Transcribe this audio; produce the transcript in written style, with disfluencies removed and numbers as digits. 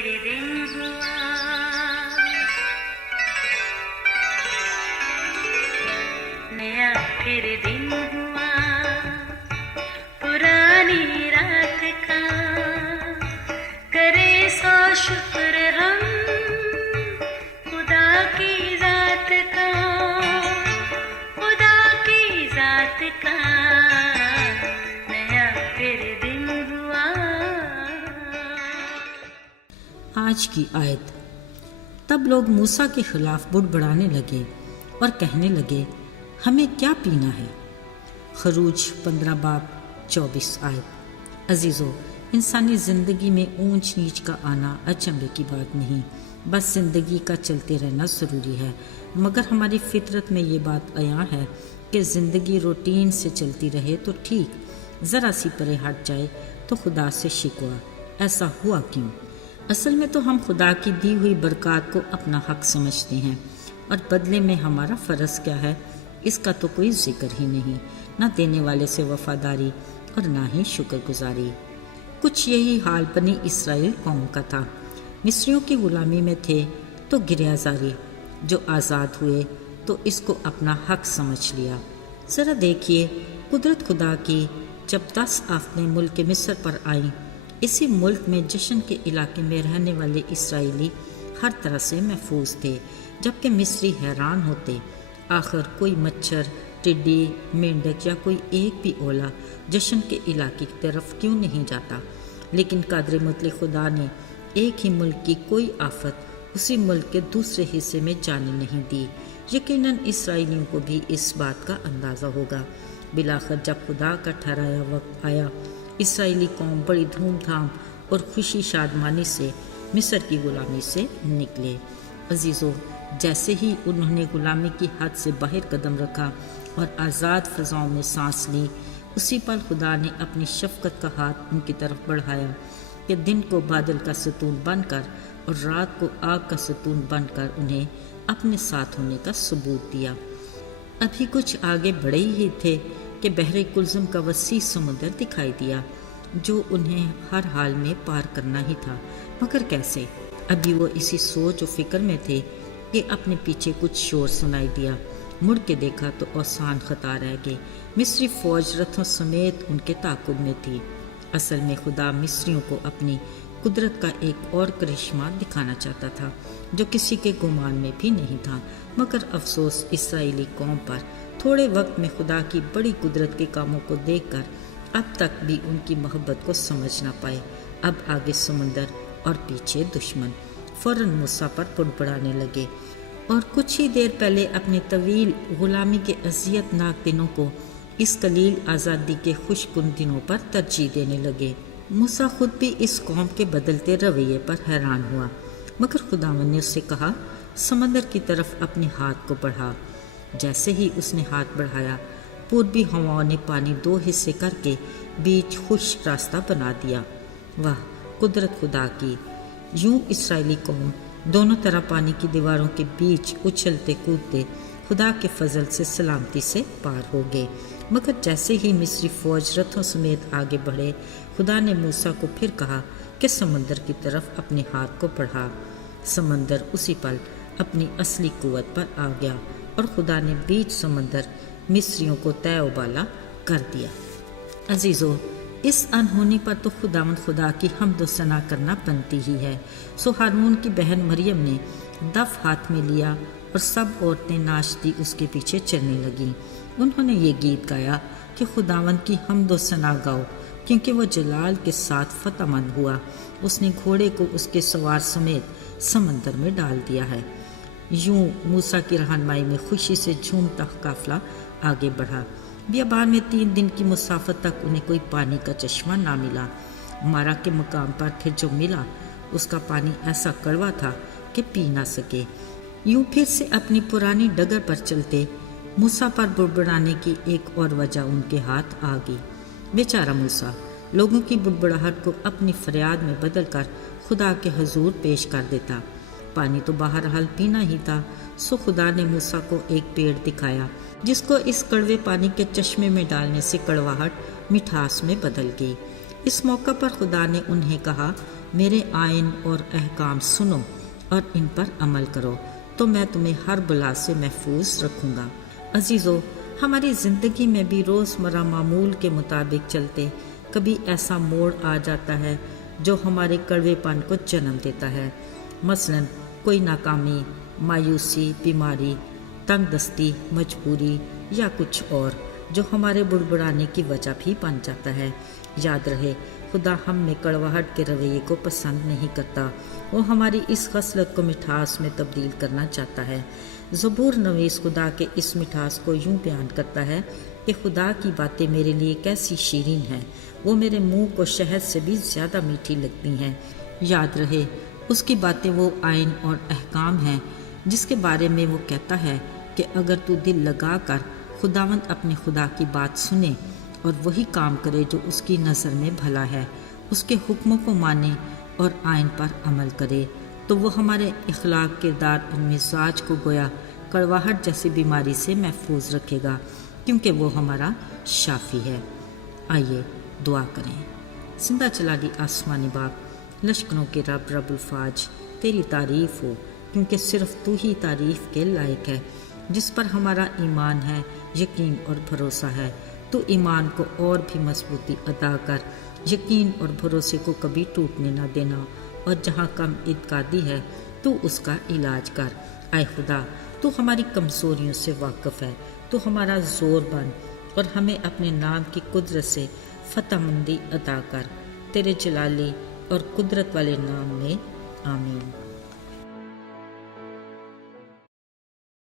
پھر دن ہوا، نیا پھر دن ہوا، پرانی رات کا کرے سو شکر ہم خدا کی ذات کا، خدا کی ذات کا نیا پھر دن ہوا۔ آج کی آیت۔ تب لوگ موسیٰ کے خلاف بڑبڑانے لگے اور کہنے لگے ہمیں کیا پینا ہے۔ خروج 15 باب 24 آیت۔ عزیزو، انسانی زندگی میں اونچ نیچ کا آنا اچنبے کی بات نہیں، بس زندگی کا چلتے رہنا ضروری ہے، مگر ہماری فطرت میں یہ بات عیاں ہے کہ زندگی روٹین سے چلتی رہے تو ٹھیک، ذرا سی پرے ہٹ جائے تو خدا سے شکوہ۔ ایسا ہوا کیوں؟ اصل میں تو ہم خدا کی دی ہوئی برکات کو اپنا حق سمجھتے ہیں، اور بدلے میں ہمارا فرض کیا ہے اس کا تو کوئی ذکر ہی نہیں، نہ دینے والے سے وفاداری اور نہ ہی شکر گزاری۔ کچھ یہی حال بنی اسرائیل قوم کا تھا۔ مصریوں کی غلامی میں تھے تو گریہ زاری، جو آزاد ہوئے تو اس کو اپنا حق سمجھ لیا۔ ذرا دیکھیے قدرت خدا کی، جب 10 آفتیں ملک مصر پر آئیں، اسی ملک میں جشن کے علاقے میں رہنے والے اسرائیلی ہر طرح سے محفوظ تھے، جبکہ مصری حیران ہوتے، آخر کوئی مچھر، ٹڈی، مینڈک یا کوئی ایک بھی اولا جشن کے علاقے کی طرف کیوں نہیں جاتا؟ لیکن قادر مطلق خدا نے ایک ہی ملک کی کوئی آفت اسی ملک کے دوسرے حصے میں جانے نہیں دی۔ یقیناً اسرائیلیوں کو بھی اس بات کا اندازہ ہوگا۔ بالآخر جب خدا کا ٹھہرایا وقت آیا، اسرائیلی قوم بڑی دھوم دھام اور خوشی شادمانی سے مصر کی غلامی سے نکلے۔ عزیزو، جیسے ہی انہوں نے غلامی کی حد سے باہر قدم رکھا اور آزاد فضاؤں میں سانس لی، اسی پل خدا نے اپنی شفقت کا ہاتھ ان کی طرف بڑھایا کہ دن کو بادل کا ستون بن کر اور رات کو آگ کا ستون بن کر انہیں اپنے ساتھ ہونے کا ثبوت دیا۔ ابھی کچھ آگے بڑھے ہی تھے کہ بحر کلزم کا وسیع سمندر دکھائی دیا، جو انہیں ہر حال میں پار کرنا ہی تھا، مگر کیسے؟ ابھی وہ اسی سوچ و فکر میں تھے کہ اپنے پیچھے کچھ شور سنائی دیا۔ مڑ کے دیکھا تو اوسان خطا رہ گئے۔ مصری فوج رتھوں سمیت ان کے تعاقب میں تھی۔ اصل میں خدا مصریوں کو اپنی قدرت کا ایک اور کرشمہ دکھانا چاہتا تھا، جو کسی کے گمان میں بھی نہیں تھا، مگر افسوس اسرائیلی قوم پر تھوڑے وقت میں خدا کی بڑی قدرت کے کاموں کو دیکھ کر اب تک بھی ان کی محبت کو سمجھ نہ پائے۔ اب آگے سمندر اور پیچھے دشمن فوراً موسیٰ پر بڑبڑانے لگے، اور کچھ ہی دیر پہلے اپنے طویل غلامی کے اذیت ناک دنوں کو اس قلیل آزادی کے خوش کن دنوں پر ترجیح دینے لگے۔ موسیٰ خود بھی اس قوم کے بدلتے رویے پر حیران ہوا، مگر خداوند نے اس سے کہا سمندر کی طرف اپنے ہاتھ کو بڑھا۔ جیسے ہی اس نے ہاتھ بڑھایا، پوربی ہواؤں نے پانی 2 حصے کر کے بیچ خشک راستہ بنا دیا۔ واہ قدرت خدا کی! یوں اسرائیلی قوم دونوں طرح پانی کی دیواروں کے بیچ اچھلتے کودتے خدا کے فضل سے سلامتی سے پار ہو گئے۔ مگر جیسے ہی مصری فوج رتھوں سمیت آگے بڑھے، خدا نے موسیٰ کو پھر کہا کہ سمندر کی طرف اپنے ہاتھ کو بڑھا۔ سمندر اسی پل اپنی اصلی قوت پر آ گیا، اور خدا نے بیچ سمندر مصریوں کو طے و بالا کر دیا۔ عزیزو، اس انہونی پر تو خداوند خدا کی حمد و ثنا کرنا بنتی ہی ہے۔ سو ہارون کی بہن مریم نے دف ہاتھ میں لیا اور سب عورتیں ناچتی اس کے پیچھے چلنے لگیں۔ انہوں نے یہ گیت گایا کہ خداوند کی حمد و ثنا گاؤ، کیونکہ وہ جلال کے ساتھ فتح مند ہوا۔ اس نے گھوڑے کو اس کے سوار سمیت سمندر میں ڈال دیا ہے۔ یوں موسیٰ کی رہنمائی میں خوشی سے جھومتا قافلہ آگے بڑھا۔ بیابان میں 3 دن کی مسافت تک انہیں کوئی پانی کا چشمہ نہ ملا۔ مارا کے مقام پر پھر جو ملا، اس کا پانی ایسا کڑوا تھا کہ پی نہ سکے۔ یوں پھر سے اپنی پرانی ڈگر پر چلتے، موسیٰ پر بڑبڑانے کی ایک اور وجہ ان کے ہاتھ آ گئی۔ بیچارہ موسیٰ لوگوں کی بڑبڑاہٹ کو اپنی فریاد میں بدل کر خدا کے حضور پیش کر دیتا۔ پانی تو بہرحال پینا ہی تھا، سو خدا نے موسیٰ کو ایک پیڑ دکھایا جس کو اس کڑوے پانی کے چشمے میں ڈالنے سے کڑواہٹ مٹھاس میں بدل گئی۔ اس موقع پر خدا نے انہیں کہا، میرے آئین اور احکام سنو اور ان پر عمل کرو تو میں تمہیں ہر بلا سے محفوظ رکھوں گا۔ عزیزو، ہماری زندگی میں بھی روزمرہ معمول کے مطابق چلتے کبھی ایسا موڑ آ جاتا ہے جو ہمارے کڑوے پن کو جنم دیتا ہے۔ مثلاً کوئی ناکامی، مایوسی، بیماری، تنگ دستی، مجبوری یا کچھ اور جو ہمارے بڑبڑانے کی وجہ بھی بن جاتا ہے۔ یاد رہے، خدا ہم میں کڑواہٹ کے رویے کو پسند نہیں کرتا، وہ ہماری اس خصلت کو مٹھاس میں تبدیل کرنا چاہتا ہے۔ زبور نویس خدا کے اس مٹھاس کو یوں بیان کرتا ہے کہ خدا کی باتیں میرے لیے کیسی شیرین ہیں، وہ میرے منہ کو شہد سے بھی زیادہ میٹھی لگتی ہیں۔ یاد رہے، اس کی باتیں وہ آئین اور احکام ہیں جس کے بارے میں وہ کہتا ہے کہ اگر تو دل لگا کر خداوند اپنے خدا کی بات سنے اور وہی کام کرے جو اس کی نظر میں بھلا ہے، اس کے حکموں کو مانے اور آئین پر عمل کرے، تو وہ ہمارے اخلاق، کردار اور مزاج کو گویا کڑواہٹ جیسی بیماری سے محفوظ رکھے گا، کیونکہ وہ ہمارا شافی ہے۔ آئیے دعا کریں۔ زندہ چلالی آسمانی باپ، لشکروں کے رب، رب الفاج، تیری تعریف ہو، کیونکہ صرف تو ہی تعریف کے لائق ہے، جس پر ہمارا ایمان ہے، یقین اور بھروسہ ہے۔ تو ایمان کو اور بھی مضبوطی عطا کر، یقین اور بھروسے کو کبھی ٹوٹنے نہ دینا، اور جہاں کم اعتقادی ہے تو اس کا علاج کر۔ اے خدا، تو ہماری کمزوریوں سے واقف ہے، تو ہمارا زور بن اور ہمیں اپنے نام کی قدرت سے فتح مندی عطا کر، تیرے جلالی اور قدرت والے نام میں آمین۔